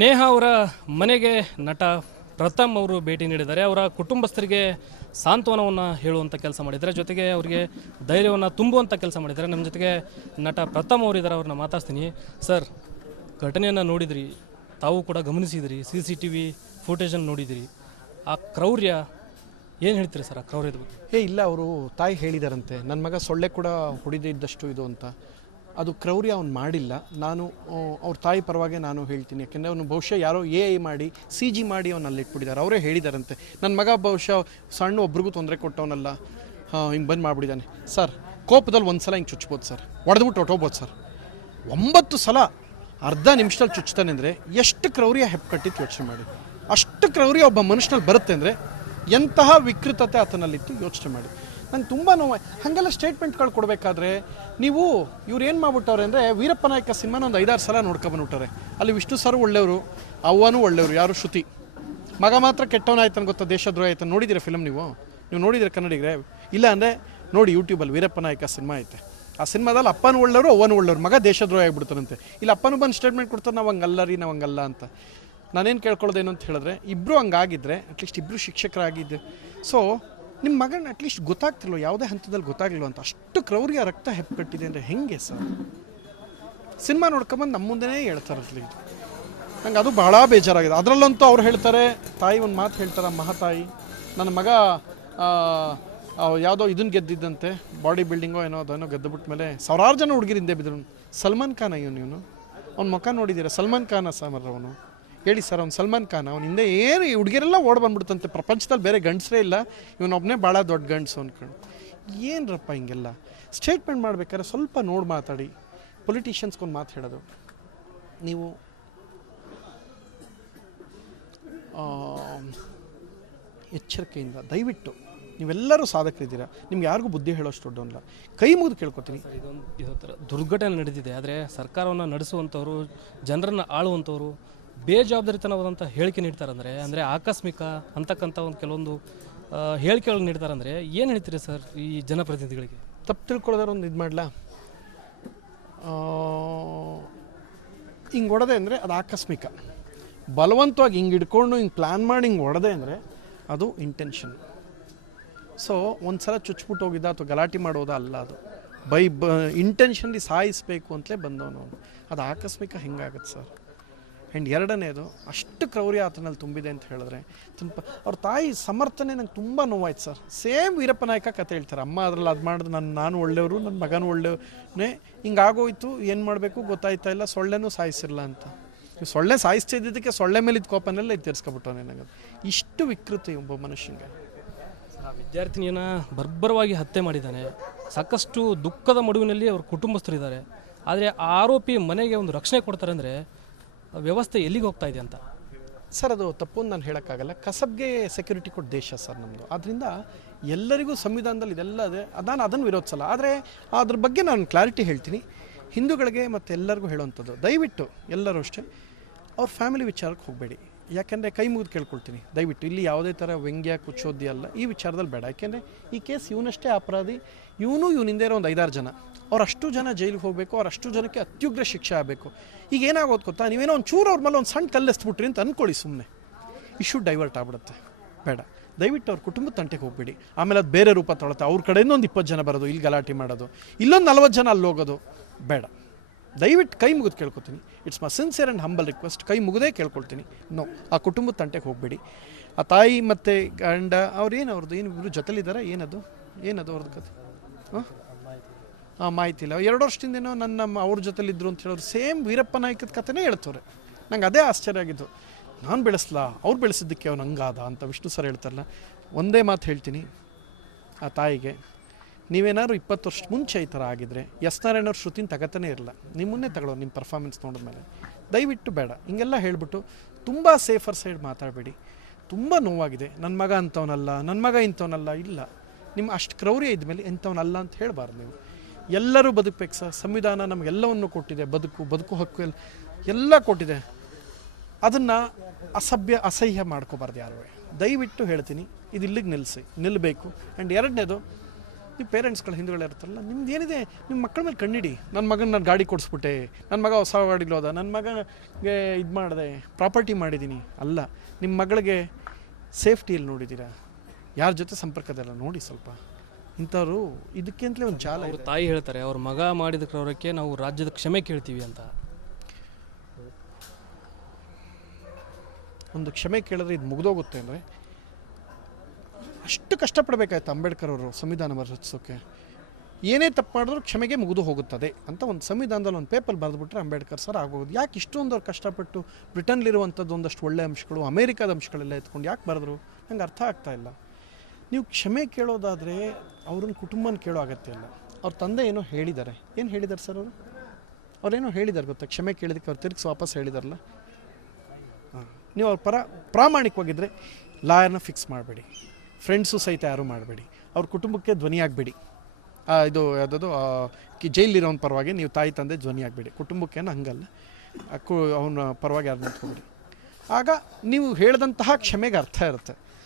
ನೇಹಾ ಅವರ ಮನೆಗೆ ನಟ ಪ್ರಥಮ್ ಅವರು ಭೇಟಿ ನೀಡಿದ್ದಾರೆ. ಅವರ ಕುಟುಂಬಸ್ಥರಿಗೆ ಸಾಂತ್ವನವನ್ನು ಹೇಳುವಂಥ ಕೆಲಸ ಮಾಡಿದ್ದಾರೆ, ಜೊತೆಗೆ ಅವರಿಗೆ ಧೈರ್ಯವನ್ನು ತುಂಬುವಂಥ ಕೆಲಸ ಮಾಡಿದ್ದಾರೆ. ನಮ್ಮ ಜೊತೆಗೆ ನಟ ಪ್ರಥಮ್ ಅವರಿದ್ದಾರೆ, ಅವ್ರನ್ನ ಮಾತಾಡ್ತೀನಿ. ಸರ್, ಘಟನೆಯನ್ನು ನೋಡಿದ್ರಿ, ತಾವು ಕೂಡ ಗಮನಿಸಿದಿರಿ, CCTV ಫುಟೇಜನ್ನು ನೋಡಿದಿರಿ. ಆ ಕ್ರೌರ್ಯ ಏನು ಹೇಳ್ತೀರಿ ಸರ್, ಆ ಕ್ರೌರ್ಯದ ಬಗ್ಗೆ? ಇಲ್ಲ, ಅವರು ತಾಯಿ ಹೇಳಿದಾರಂತೆ ನನ್ನ ಮಗ ಸೊಳ್ಳೆ ಕೂಡ ಹೊಡಿದಿದ್ದಷ್ಟು ಇದು ಅಂತ. ಅದು ಕ್ರೌರ್ಯ ಅವ್ನು ಮಾಡಿಲ್ಲ. ನಾನು ಅವ್ರ ತಾಯಿ ಪರವಾಗಿ ನಾನು ಹೇಳ್ತೀನಿ, ಯಾಕೆಂದರೆ ಅವನು ಬಹುಶಃ ಯಾರೋ AI ಮಾಡಿ CG ಮಾಡಿ ಅವ್ನು ಅಲ್ಲಿ ಇಟ್ಬಿಟ್ಟಿದ್ದಾರೆ. ಅವರೇ ಹೇಳಿದಾರಂತೆ ನನ್ನ ಮಗ ಬಹುಶಃ ಸಣ್ಣ ಒಬ್ರಿಗೂ ತೊಂದರೆ ಕೊಟ್ಟವನಲ್ಲ, ಹಿಂಗೆ ಬಂದು ಮಾಡಿಬಿಟ್ಟಿದ್ದಾನೆ. ಸರ್, ಕೋಪದಲ್ಲಿ ಒಂದು ಸಲ ಹಿಂಗೆ ಚುಚ್ಬೋದು ಸರ್, ಹೊಡೆದ್ಬಿಟ್ಟು ಹೊಟ್ಟೋಗ್ಬೋದು ಸರ್. 9 ಸಲ ಅರ್ಧ ನಿಮಿಷದಲ್ಲಿ ಚುಚ್ತಾನೆ ಅಂದರೆ ಎಷ್ಟು ಕ್ರೌರ್ಯ ಹೆಪ್ಪು ಯೋಚನೆ ಮಾಡಿ. ಅಷ್ಟು ಕ್ರೌರ್ಯ ಒಬ್ಬ ಮನುಷ್ಯನಲ್ಲಿ ಬರುತ್ತೆ ಅಂದರೆ ಎಂತಹ ವಿಕೃತತೆ ಆತನಲ್ಲಿತ್ತು ಯೋಚನೆ ಮಾಡಿ. ನಂಗೆ ತುಂಬ ನೋವು. ಹಾಗೆಲ್ಲ ಸ್ಟೇಟ್ಮೆಂಟ್ಗಳು ಕೊಡಬೇಕಾದ್ರೆ ನೀವು ಇವ್ರು ಏನು ಮಾಡ್ಬಿಟ್ಟವ್ರೆ ಅಂದರೆ, ವೀರಪ್ಪ ನಾಯಕ ಸಿನಿಮಾನ ಒಂದು 5-6 ಸಲ ನೋಡ್ಕೊಬಂದ್ಬಿಟ್ಟಾರೆ. ಅಲ್ಲಿ ವಿಷ್ಣು ಸರ್ ಒಳ್ಳೆಯವರು, ಅವ್ವನೂ ಒಳ್ಳೆಯವರು, ಯಾರು ಶ್ರುತಿ. ಮಗ ಮಾತ್ರ ಕೆಟ್ಟವನಾಯ್ತಾನೆ ಗೊತ್ತಾ, ದೇಶದ್ರೋಹ ಆಯ್ತಾನೆ. ನೋಡಿದ್ದೀರಾ ಫಿಲಮ್ ನೀವು ನೋಡಿದ್ದೀರಾ ಕನ್ನಡಿಗರೇ? ಇಲ್ಲ ಅಂದರೆ ನೋಡಿ, ಯೂಟ್ಯೂಬಲ್ಲಿ ವೀರಪ್ಪ ನಾಯಕ ಸಿನಿಮಾ ಐತೆ. ಆ ಸಿನಿಮಾದಲ್ಲಿ ಅಪ್ಪನೂ ಒಳ್ಳೆಯವರು, ಅವ್ವನೂ ಒಳ್ಳೆಯವರು, ಮಗ ದೇಶದ್ರೋಹ ಆಗಿಬಿಡ್ತಾರಂತೆ. ಇಲ್ಲಿ ಅಪ್ಪನೂ ಬಂದು ಸ್ಟೇಟ್ಮೆಂಟ್ ಕೊಡ್ತಾರೆ, ನಾವು ಹಂಗಲ್ಲ ರೀ, ನಾವು ಹಂಗಲ್ಲ ಅಂತ. ನಾನೇನು ಕೇಳ್ಕೊಳ್ಳೋದೇನು ಅಂತ ಹೇಳಿದ್ರೆ, ಇಬ್ಬರು ಹಂಗಾಗಿದ್ದರೆ ಅಟ್ಲೀಸ್ಟ್ ಇಬ್ಬರು ಶಿಕ್ಷಕರಾಗಿದ್ದು. ಸೊ ನಿಮ್ಮ ಮಗನ ಅಟ್ಲೀಸ್ಟ್ ಗೊತ್ತಾಗ್ತಿಲ್ವ, ಯಾವುದೇ ಹಂತದಲ್ಲಿ ಗೊತ್ತಾಗಿಲ್ವ ಅಂತ. ಅಷ್ಟು ಕ್ರೌರ್ಯ ರಕ್ತ ಹೆಪ್ಪುಕಟ್ಟಿದೆ ಅಂದರೆ ಹೆಂಗೆ ಸರ್? ಸಿನಿಮಾ ನೋಡ್ಕೊಂಬಂದು ನಮ್ಮ ಮುಂದೆನೇ ಹೇಳ್ತಾರಲ್ಲಿ. ನಂಗೆ ಅದು ಭಾಳ ಬೇಜಾರಾಗಿದೆ. ಅದರಲ್ಲಂತೂ ಅವ್ರು ಹೇಳ್ತಾರೆ, ತಾಯಿ ಒಂದು ಮಾತು ಹೇಳ್ತಾರೆ, ಮಹಾತಾಯಿ, ನನ್ನ ಮಗ ಯಾವುದೋ ಇದನ್ನು ಗೆದ್ದಿದ್ದಂತೆ, ಬಾಡಿ ಬಿಲ್ಡಿಂಗೋ ಏನೋ ಅದನ್ನೋ ಗೆದ್ದುಬಿಟ್ಟ ಮೇಲೆ ಸಾವಿರಾರು ಜನ ಹುಡುಗಿರಿಂದೆ ಬಿದ್ದರು. ಸಲ್ಮಾನ್ ಖಾನ್ ಇವನು ಅವ್ನ ಮುಖ ನೋಡಿದ್ದೀರಾ? ಸಲ್ಮಾನ್ ಖಾನ್ ಸಮರ್ ಅವನು ಹೇಳಿ ಸರ್, ಅವ್ನು ಸಲ್ಮಾನ್ ಖಾನ್. ಅವ್ನ ಹಿಂದೆ ಏನು ಹುಡುಗಿರೆಲ್ಲ ಓಡ್ ಬಂದ್ಬಿಡ್ತಂತೆ, ಪ್ರಪಂಚದಲ್ಲಿ ಬೇರೆ ಗಂಡಸರೇ ಇಲ್ಲ, ಇವನೊಬ್ಬನೇ ಭಾಳ ದೊಡ್ಡ ಗಂಡಸು ಅಂದ್ಕೊಂಡು. ಏನರಪ್ಪ ಹಿಂಗೆಲ್ಲ ಸ್ಟೇಟ್ಮೆಂಟ್ ಮಾಡ್ಬೇಕಾದ್ರೆ ಸ್ವಲ್ಪ ನೋಡಿ ಮಾತಾಡಿ. ಪೊಲಿಟಿಷಿಯನ್ಸ್ಗೊಂದು ಮಾತು ಹೇಳೋದು, ನೀವು ಎಚ್ಚರಿಕೆಯಿಂದ ದಯವಿಟ್ಟು, ನೀವೆಲ್ಲರೂ ಸಾಧಕರಿದ್ದೀರಾ, ನಿಮ್ಗೆ ಯಾರಿಗೂ ಬುದ್ಧಿ ಹೇಳೋಷ್ಟು ದೊಡ್ಡವಲ್ಲ, ಕೈ ಮುಗಿದು ಕೇಳ್ಕೊತೀನಿ. ಇದೊಂಥರ ದುರ್ಘಟನೆ ನಡೆದಿದೆ, ಆದರೆ ಸರ್ಕಾರವನ್ನು ನಡೆಸುವಂಥವ್ರು, ಜನರನ್ನು ಆಳುವಂಥವ್ರು ಬೇಜವಾಬ್ದಾರಿತನವಾದಂಥ ಹೇಳಿಕೆ ನೀಡ್ತಾರಂದರೆ, ಅಂದರೆ ಆಕಸ್ಮಿಕ ಅಂತಕ್ಕಂಥ ಒಂದು ಕೆಲವೊಂದು ಹೇಳಿಕೆಗಳು ನೀಡ್ತಾರಂದರೆ ಏನು ಹೇಳ್ತೀರಿ ಸರ್ ಈ ಜನಪ್ರತಿನಿಧಿಗಳಿಗೆ? ತಪ್ಪು ತಿಳ್ಕೊಳ್ಳೋದಾರ ಒಂದು ಇದು ಮಾಡಲ, ಹಿಂಗೆ ಹೊಡೆದೆ ಅಂದರೆ ಅದು ಆಕಸ್ಮಿಕ. ಬಲವಂತವಾಗಿ ಹಿಂಗೆ ಹಿಡ್ಕೊಂಡು ಹಿಂಗೆ ಪ್ಲ್ಯಾನ್ ಮಾಡಿ ಹಿಂಗೆ ಹೊಡೆದೆ ಅಂದರೆ ಅದು ಇಂಟೆನ್ಷನ್. ಸೊ ಒಂದು ಸಲ ಚುಚ್ಬಿಟ್ಟು ಹೋಗಿದ್ದ ಅಥವಾ ಗಲಾಟೆ ಮಾಡೋದ ಅಲ್ಲ, ಅದು ಇಂಟೆನ್ಷನ್ಲಿ ಸಾಯಿಸಬೇಕು ಅಂತಲೇ ಬಂದವನು. ಅದು ಆಕಸ್ಮಿಕ ಹೆಂಗಾಗುತ್ತೆ ಸರ್? ಆ್ಯಂಡ್ ಎರಡನೇದು, ಅಷ್ಟು ಕ್ರೌರ್ಯ ಆತನಲ್ಲಿ ತುಂಬಿದೆ ಅಂತ ಹೇಳಿದ್ರೆ ಅವ್ರ ತಾಯಿ ಸಮರ್ಥನೆ ನಂಗೆ ತುಂಬ ನೋವಾಯ್ತು ಸರ್. ಸೇಮ್ ವೀರಪ್ಪ ನಾಯಕ ಕತೆ ಹೇಳ್ತಾರೆ, ಅಮ್ಮ ಅದರಲ್ಲಿ ಅದು ಮಾಡಿದ್ರು, ನಾನು ಒಳ್ಳೆಯವರು, ನನ್ನ ಮಗನೂ ಒಳ್ಳೆಯವನೇ, ಹಿಂಗಾಗೋಯ್ತು, ಏನು ಮಾಡಬೇಕು ಗೊತ್ತಾಯ್ತಾ ಇಲ್ಲ, ಸೊಳ್ಳೆನೂ ಸಾಯಿಸಿರಲ್ಲ ಅಂತ. ಸೊಳ್ಳೆ ಸಾಯಿಸ್ತಿದ್ದಕ್ಕೆ ಸೊಳ್ಳೆ ಮೇಲಿದ್ದ ಕೋಪನೆಲ್ಲ ತೀರಿಸ್ಕೊಬಿಟ್ಟವನೇ. ನನಗೆ ಇಷ್ಟು ವಿಕೃತಿ ಒಬ್ಬ ಮನುಷ್ಯನಿಗೆ. ವಿದ್ಯಾರ್ಥಿನಿಯನ್ನು ಬರ್ಬರವಾಗಿ ಹತ್ಯೆ ಮಾಡಿದ್ದಾನೆ. ಸಾಕಷ್ಟು ದುಃಖದ ಮಡುವಿನಲ್ಲಿ ಅವ್ರ ಕುಟುಂಬಸ್ಥರಿದ್ದಾರೆ. ಆದರೆ ಆರೋಪಿ ಮನೆಗೆ ಒಂದು ರಕ್ಷಣೆ ಕೊಡ್ತಾರೆ ಅಂದರೆ ವ್ಯವಸ್ಥೆ ಎಲ್ಲಿಗೆ ಹೋಗ್ತಾ ಇದೆ ಅಂತ ಸರ್, ಅದು ತಪ್ಪು ಅಂತ ನಾನು ಹೇಳೋಕ್ಕಾಗಲ್ಲ. ಕಸಬ್ಗೆ ಸೆಕ್ಯೂರಿಟಿ ಕೊಟ್ಟ ದೇಶ ಸರ್ ನಮ್ಮದು. ಆದ್ದರಿಂದ ಎಲ್ಲರಿಗೂ ಸಂವಿಧಾನದಲ್ಲಿ ಇದೆಲ್ಲ ಇದೆ, ನಾನು ಅದನ್ನು ವಿರೋಧಿಸಲ್ಲ. ಆದರೆ ಅದ್ರ ಬಗ್ಗೆ ನಾನು ಕ್ಲಾರಿಟಿ ಹೇಳ್ತೀನಿ ಹಿಂದೂಗಳಿಗೆ ಮತ್ತು ಎಲ್ಲರಿಗೂ ಹೇಳುವಂಥದ್ದು, ದಯವಿಟ್ಟು ಎಲ್ಲರೂ ಅಷ್ಟೇ ಅವ್ರ ಫ್ಯಾಮಿಲಿ ವಿಚಾರಕ್ಕೆ ಹೋಗಬೇಡಿ. ಯಾಕೆಂದರೆ ಕೈ ಮುಗಿದು ಕೇಳ್ಕೊಳ್ತೀನಿ, ದಯವಿಟ್ಟು ಇಲ್ಲಿ ಯಾವುದೇ ಥರ ವ್ಯಂಗ್ಯ ಕುಚ್ಚೋದಿ ಅಲ್ಲ, ಈ ವಿಚಾರದಲ್ಲಿ ಬೇಡ. ಯಾಕೆಂದರೆ ಈ ಕೇಸ್ ಇವನಷ್ಟೇ ಅಪರಾಧಿ, ಇವನಿಂದ ಇರೋ ಒಂದು 5-6 ಜನ, ಅವರಷ್ಟು ಜನ ಜೈಲಿಗೆ ಹೋಗಬೇಕು, ಅವರಷ್ಟು ಜನಕ್ಕೆ ಅತ್ಯುಗ್ರ ಶಿಕ್ಷೆ ಆಗಬೇಕು. ಈಗ ಏನಾಗೋದು ಗೊತ್ತಾ, ನೀವೇನೋ ಒಂದು ಚೂರು ಅವ್ರ ಮೇಲೆ ಒಂದು ಸಣ್ಣ ಕಲ್ಲೆಸ್ಬಿಟ್ರಿ ಅಂತ ಅಂದ್ಕೊಳ್ಳಿ, ಸುಮ್ಮನೆ ಇಶ್ಯೂ ಡೈವರ್ಟ್ ಆಗ್ಬಿಡುತ್ತೆ. ಬೇಡ, ದಯವಿಟ್ಟು ಅವ್ರ ಕುಟುಂಬದ ತಂಟೆಗೆ ಹೋಗ್ಬೇಡಿ. ಆಮೇಲೆ ಅದು ಬೇರೆ ರೂಪ ತೊಳುತ್ತೆ, ಅವ್ರ ಕಡೆಯಿಂದ ಒಂದು 20 ಜನ ಬರೋದು, ಇಲ್ಲಿ ಗಲಾಟೆ ಮಾಡೋದು, ಇಲ್ಲೊಂದು 40 ಜನ ಅಲ್ಲಿ ಹೋಗೋದು ಬೇಡ. ದಯವಿಟ್ಟು ಕೈ ಮುಗಿದು ಕೇಳ್ಕೊತೀನಿ, it's my sincere and humble request, ಕೈ ಮುಗಿದೇ ಕೇಳ್ಕೊಳ್ತೀನಿ. ನೋ, ಆ ಕುಟುಂಬದ ತಂಟೆಗೆ ಹೋಗಬೇಡಿ. ಆ ತಾಯಿ ಮತ್ತು ಗಂಡ ಅವ್ರದ್ದು ಏನು ಇವರು ಜೊತೆಲಿದ್ದಾರೆ, ಏನದು ಅವ್ರದ್ದು ಕತೆ? ಮಾಹಿತಿ ಇಲ್ಲ. 2 ವರ್ಷದಿಂದೇನೋ ಅವ್ರ ಜೊತೆಲಿದ್ರು ಅಂತ ಹೇಳೋರು ಸೇಮ್ ವೀರಪ್ಪ ನಾಯಕದ ಕಥೆನೇ ಹೇಳ್ತವ್ರೆ. ನಂಗೆ ಅದೇ ಆಶ್ಚರ್ಯ ಆಗಿದ್ದು, ನಾನು ಬೆಳೆಸಲ್ಲ, ಅವ್ರು ಬೆಳೆಸಿದ್ದಕ್ಕೆ ಅವ್ನು ಹಂಗಾದ ಅಂತ ವಿಷ್ಣು ಸರ್ ಹೇಳ್ತಾರಲ್ಲ. ಒಂದೇ ಮಾತು ಹೇಳ್ತೀನಿ ಆ ತಾಯಿಗೆ, ನೀವೇನಾದ್ರು 20 ವರ್ಷ ಮುಂಚೆ ಈ ಥರ ಆಗಿದ್ರೆ ನಾರಾಯಣವ್ರ ಶ್ರುತಿನ ತಗತಾನೇ ಇರಲ್ಲ, ನಿಮ್ಮನ್ನೇ ತಗೊಳ್ಳೋರು ನಿಮ್ಮ ಪರ್ಫಾರ್ಮೆನ್ಸ್ ನೋಡಿದ್ಮೇಲೆ. ದಯವಿಟ್ಟು ಬೇಡ ಹಿಂಗೆಲ್ಲ ಹೇಳಿಬಿಟ್ಟು ತುಂಬ ಸೇಫರ್ ಸೈಡ್ ಮಾತಾಡಬೇಡಿ. ತುಂಬ ನೋವಾಗಿದೆ. ನನ್ನ ಮಗ ಅಂಥವನಲ್ಲ, ನನ್ನ ಮಗ ಇಂಥವನಲ್ಲ, ಇಲ್ಲ, ನಿಮ್ಮ ಅಷ್ಟು ಕ್ರೌರ್ಯ ಇದ್ಮೇಲೆ ಎಂಥವನಲ್ಲ ಅಂತ ಹೇಳಬಾರ್ದು. ನೀವು ಎಲ್ಲರೂ ಬದುಕಬೇಕು ಸರ್. ಸಂವಿಧಾನ ನಮಗೆಲ್ಲವನ್ನು ಕೊಟ್ಟಿದೆ, ಬದುಕು ಹಕ್ಕು ಎಲ್ಲ ಕೊಟ್ಟಿದೆ. ಅದನ್ನು ಅಸಹ್ಯ ಮಾಡ್ಕೋಬಾರ್ದು ಯಾರು. ದಯವಿಟ್ಟು ಹೇಳ್ತೀನಿ, ಇದು ಇಲ್ಲಿಗೆ ನಿಲ್ಲಿಸಬೇಕು. ಆ್ಯಂಡ್ ಎರಡನೇದು, ನೀವು ಪೇರೆಂಟ್ಸ್ಗಳ ಹಿಂದುಗಡೆ ಇರ್ತಾರಲ್ಲ, ನಿಮ್ದು ಏನಿದೆ ನಿಮ್ಮ ಮಕ್ಕಳ ಮೇಲೆ ಕಣ್ಣಿಡಿ. ನನ್ನ ಮಗನ ನಾನು ಗಾಡಿ ಕೊಡಿಸ್ಬಿಟ್ಟೆ, ನನ್ನ ಮಗ ಹೊಸ ಗಾಡಿಗೆ ಹೋದ, ನನ್ನ ಮಗನಿಗೆ ಇದು ಮಾಡಿದೆ, ಪ್ರಾಪರ್ಟಿ ಮಾಡಿದ್ದೀನಿ. ಅಲ್ಲ, ನಿಮ್ಮ ಮಗಳಿಗೆ ಸೇಫ್ಟಿಯಲ್ಲಿ ನೋಡಿದ್ದೀರಾ, ಯಾರ ಜೊತೆ ಸಂಪರ್ಕದಲ್ಲ ನೋಡಿ. ಸ್ವಲ್ಪ ಇಂಥವ್ರು ಇದಕ್ಕೆ ಅಂತಲೇ ಒಂದು ಜಾಲ. ಅವ್ರ ತಾಯಿ ಹೇಳ್ತಾರೆ ಅವ್ರ ಮಗ ಮಾಡಿದ ಕ್ರೌರ್ಯಕ್ಕೆ ನಾವು ರಾಜ್ಯದ ಕ್ಷಮೆ ಕೇಳ್ತೀವಿ ಅಂತ. ಒಂದು ಕ್ಷಮೆ ಕೇಳಿದ್ರೆ ಇದು ಮುಗಿದೋಗುತ್ತೆ ಅಂದರೆ ಅಷ್ಟು ಕಷ್ಟಪಡಬೇಕಾಯ್ತು ಅಂಬೇಡ್ಕರ್ ಅವರು ಸಂವಿಧಾನ ರಚಿಸೋಕ್ಕೆ. ಏನೇ ತಪ್ಪು ಮಾಡಿದ್ರು ಕ್ಷಮೆಗೆ ಮುಗಿದು ಹೋಗುತ್ತದೆ ಅಂತ ಒಂದು ಸಂವಿಧಾನದಲ್ಲಿ ಒಂದು ಪೇಪರ್ ಬರೆದುಬಿಟ್ರೆ ಅಂಬೇಡ್ಕರ್ ಸರ್ ಆಗೋದು. ಯಾಕೆ ಇಷ್ಟೊಂದು ಅವ್ರು ಕಷ್ಟಪಟ್ಟು ಬ್ರಿಟನ್ಲಿರುವಂಥದ್ದು ಒಂದಷ್ಟು ಒಳ್ಳೆಯ ಅಂಶಗಳು, ಅಮೇರಿಕಾದ ಅಂಶಗಳೆಲ್ಲ ಎತ್ಕೊಂಡು ಯಾಕೆ ಬರೆದ್ರು ನಂಗೆ ಅರ್ಥ ಆಗ್ತಾ ಇಲ್ಲ. ನೀವು ಕ್ಷಮೆ ಕೇಳೋದಾದರೆ ಅವ್ರನ್ನ ಕುಟುಂಬನ ಕೇಳೋ ಅಗತ್ಯ ಇಲ್ಲ. ಅವ್ರ ತಂದೆ ಏನೋ ಹೇಳಿದ್ದಾರೆ. ಏನು ಹೇಳಿದ್ದಾರೆ ಸರ್ ಅವರು? ಅವ್ರೇನೋ ಹೇಳಿದ್ದಾರೆ ಗೊತ್ತಾ, ಕ್ಷಮೆ ಕೇಳಿದಕ್ಕೆ ಅವ್ರು ತಿರುಗಿಸಿ ವಾಪಸ್ ಹೇಳಿದಾರಲ್ಲ. ನೀವು ಅವ್ರ ಪ್ರಾಮಾಣಿಕವಾಗಿದ್ದರೆ ಲಾಯರ್ನ ಫಿಕ್ಸ್ ಮಾಡಬೇಡಿ, ಫ್ರೆಂಡ್ಸು ಸಹಿತ ಯಾರೂ ಮಾಡಬೇಡಿ, ಅವ್ರ ಕುಟುಂಬಕ್ಕೆ ಧ್ವನಿಯಾಗಬೇಡಿ. ಇದು ಯಾವುದದು ಜೈಲಿರೋನ ಪರವಾಗಿ ನೀವು ತಾಯಿ ತಂದೆ ಧ್ವನಿಯಾಗಬೇಡಿ, ಕುಟುಂಬಕ್ಕೇನು ಹಂಗಲ್ಲ, ಅವನ ಪರವಾಗಿ ಯಾರು ನಿಂತ್ಕೊಬೇಡಿ. ಆಗ ನೀವು ಹೇಳಿದಂತಹ ಕ್ಷಮೆಗೆ ಅರ್ಥ ಇರುತ್ತೆ.